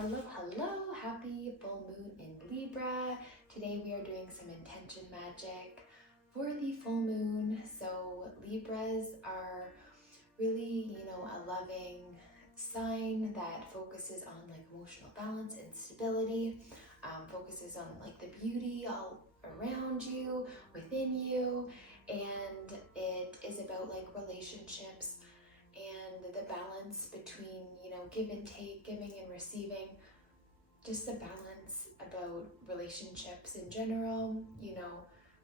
Hello, hello, happy full moon in Libra. Today we are doing some intention magic for the full moon. So Libras are really, a loving sign that focuses on like emotional balance and stability, focuses on like the beauty all around you, within you, and it is about like relationships and the balance between, give and take, giving and receiving, just the balance about relationships in general,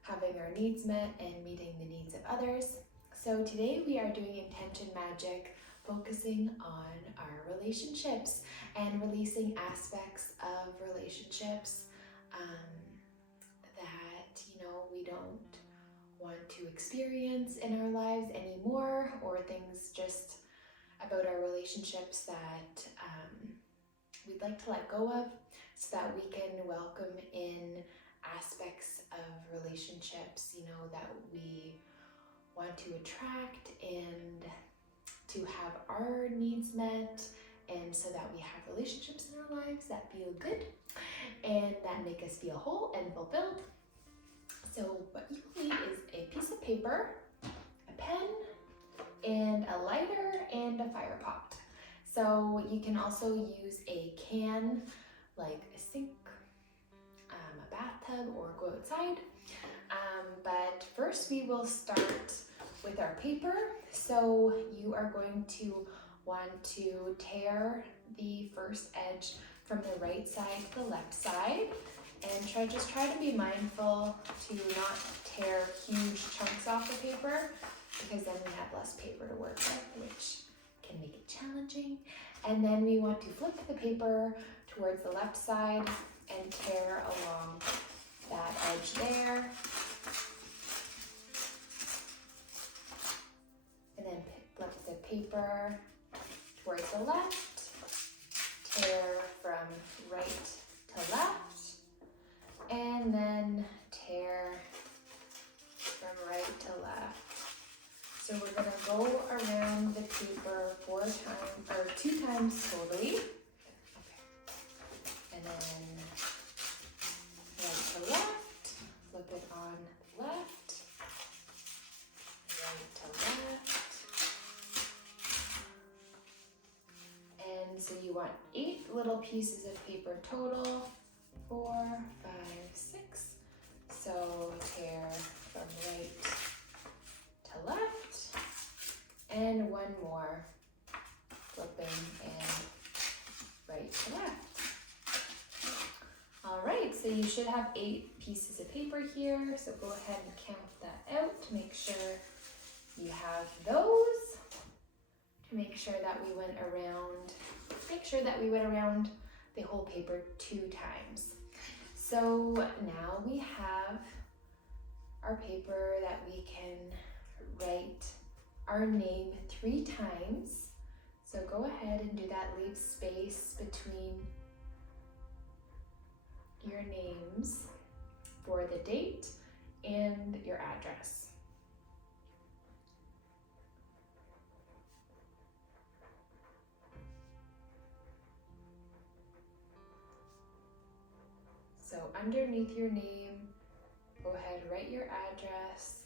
having our needs met and meeting the needs of others. So today we are doing intention magic, focusing on our relationships and releasing aspects of relationships that, we don't want to experience in our lives anymore, or things just about our relationships that we'd like to let go of, so that we can welcome in aspects of relationships, that we want to attract and to have our needs met, and so that we have relationships in our lives that feel good and that make us feel whole and fulfilled. So what you need is a piece of paper, a pen, and a lighter and a fire pot. So you can also use a can, like a sink, a bathtub, or go outside. But first we will start with our paper. So you are going to want to tear the first edge from the right side to the left side, and just try to be mindful to not tear huge chunks off the paper, because then we have less paper to work with, which can make it challenging. And then we want to flip the paper towards the left side and tear along that edge there. And then flip the paper towards the left, tear from right to left, and then tear from right to left. So we're going to go around the paper 2 times totally. Okay. And then right to left, flip it on left, right to left. And so you want 8 little pieces of paper total. 4, 5, 6. So tear from right to left, and one more, flipping and right to left. All right, so you should have 8 pieces of paper here. So go ahead and count that out to make sure you have those. To make sure that we went around the whole paper 2 times. So now we have our paper that we can write our name 3 times. So go ahead and do that. Leave space between your names for the date and your address. So underneath your name, go ahead, write your address.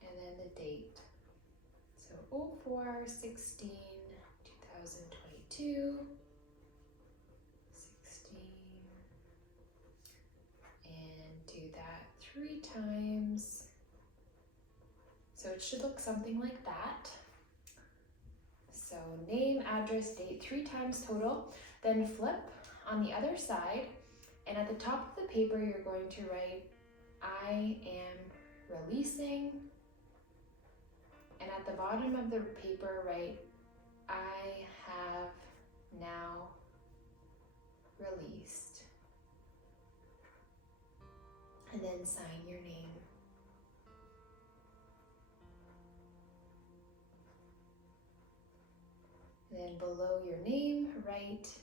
And then the date. So 04/16/2022. 16. And do that 3 times. So it should look something like that. So name, address, date 3 times total. Then flip on the other side, and at the top of the paper you're going to write, I am releasing. And at the bottom of the paper write, I have now released. And then sign your name. And then below your name, write,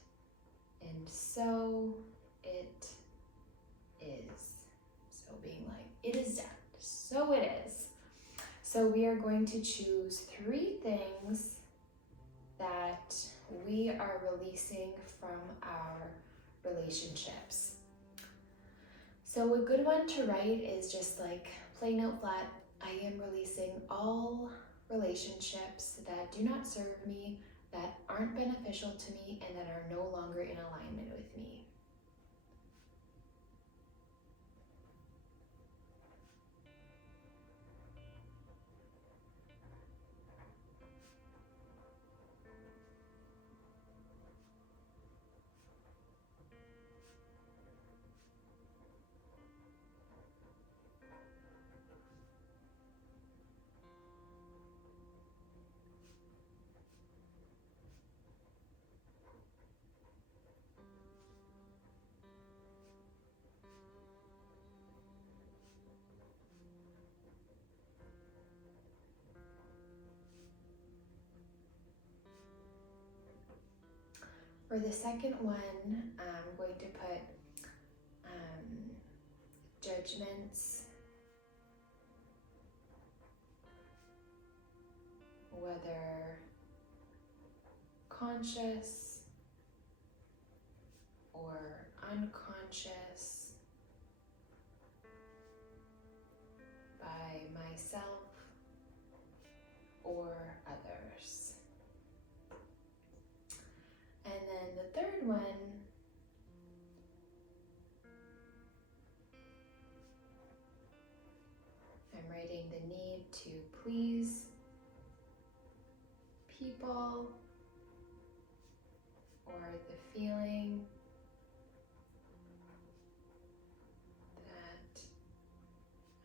so it is. So being like, it is done, so it is. So we are going to choose 3 things that we are releasing from our relationships. So a good one to write is just like plain out flat, I am releasing all relationships that do not serve me, that aren't beneficial to me, and that are no longer in alignment with me. For the second one, I'm going to put judgments, whether conscious or unconscious, by myself or others. And then the third one, I'm writing the need to please people, or the feeling that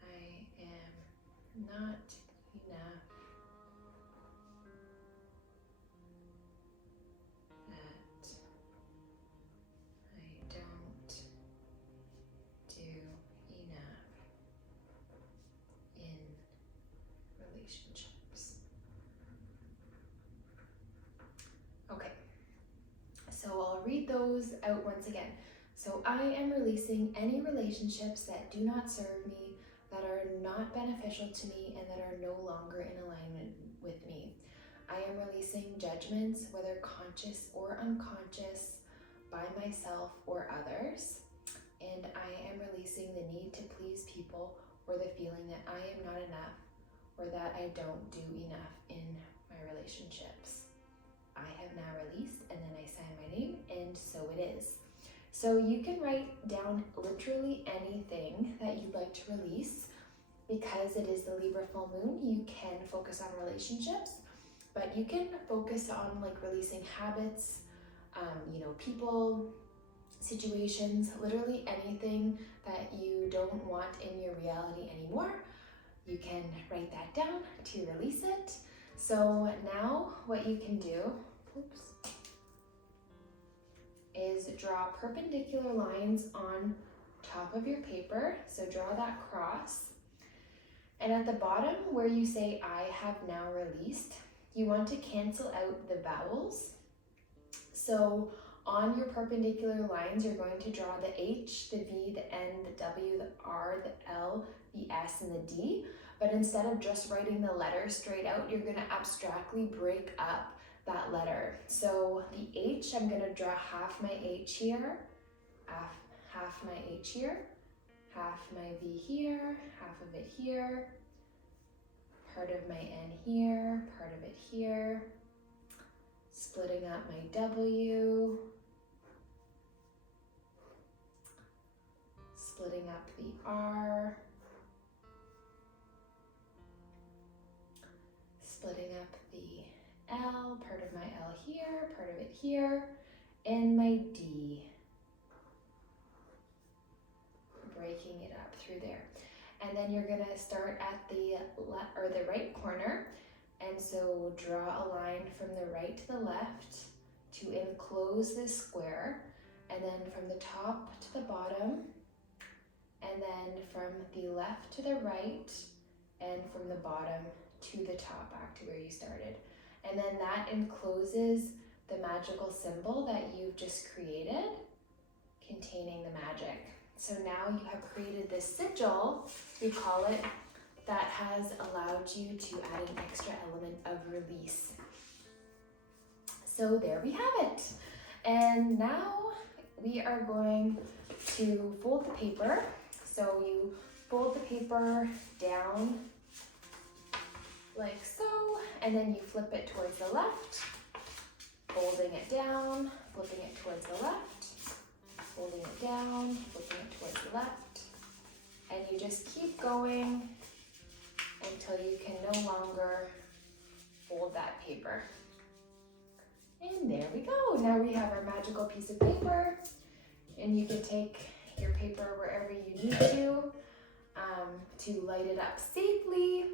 I am not enough, that I don't do enough in relationships. Okay, so I'll read those out once again. So I am releasing any relationships that do not serve me, that are not beneficial to me, and that are no longer in alignment with me. I am releasing judgments, whether conscious or unconscious, by myself or others. And I am releasing the need to please people, or the feeling that I am not enough, or that I don't do enough in my relationships. I have now released, and then I sign my name, and so it is. So you can write down literally anything that you'd like to release. Because it is the Libra full moon, you can focus on relationships, but you can focus on like releasing habits, people, situations, literally anything that you don't want in your reality anymore. You can write that down to release it. So now what you can do, is draw perpendicular lines on top of your paper. So draw that cross. And at the bottom where you say, I have now released, you want to cancel out the vowels. So on your perpendicular lines, you're going to draw the H, the V, the N, the W, the R, the L, the S, and the D. But instead of just writing the letter straight out, you're going to abstractly break up that letter. So the H, I'm going to draw half my H here, half my H here, half my V here, half of it here, part of my N here, part of it here, splitting up my W, splitting up the R, splitting up the L, part of my L here, part of it here, and my D, breaking it up through there. And then you're gonna start at the right corner, and so draw a line from the right to the left to enclose this square, and then from the top to the bottom, and then from the left to the right, and from the bottom to the top, back to where you started. And then that encloses the magical symbol that you've just created. containing the magic. So now you have created this sigil, we call it, that has allowed you to add an extra element of release. So there we have it. And now we are going to fold the paper. So you fold the paper down like so, and then you flip it towards the left, folding it down, flipping it towards the left, folding it down, flipping it towards the left, and you just keep going until you can no longer fold that paper. And there we go. Now we have our magical piece of paper, and you can take your paper wherever you need to light it up safely,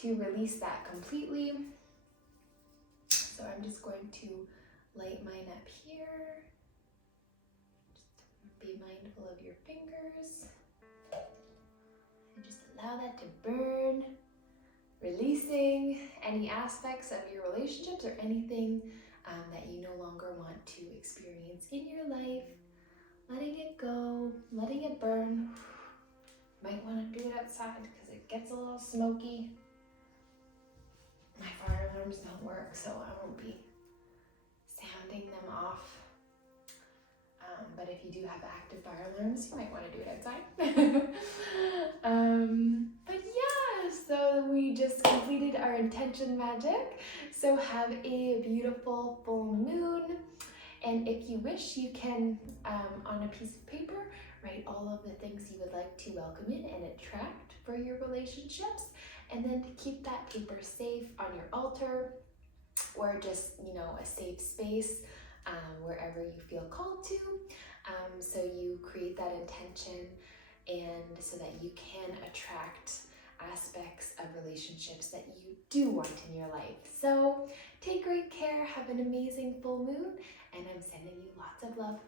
to release that completely. So I'm just going to light mine up here. Just be mindful of your fingers and just allow that to burn, releasing any aspects of your relationships or anything that you no longer want to experience in your life. Letting it go, letting it burn. Might want to do it outside because it gets a little smoky. My fire alarms don't work, so I won't be sounding them off. But if you do have active fire alarms, you might want to do it outside. But yeah, so we just completed our intention magic. So have a beautiful full moon. And if you wish, you can, on a piece of paper, write all of the things you would like to welcome in and attract for your relationships. And then to keep that paper safe on your altar, or just, a safe space wherever you feel called to. So you create that intention, and so that you can attract aspects of relationships that you do want in your life. So take great care, have an amazing full moon, and I'm sending you lots of love.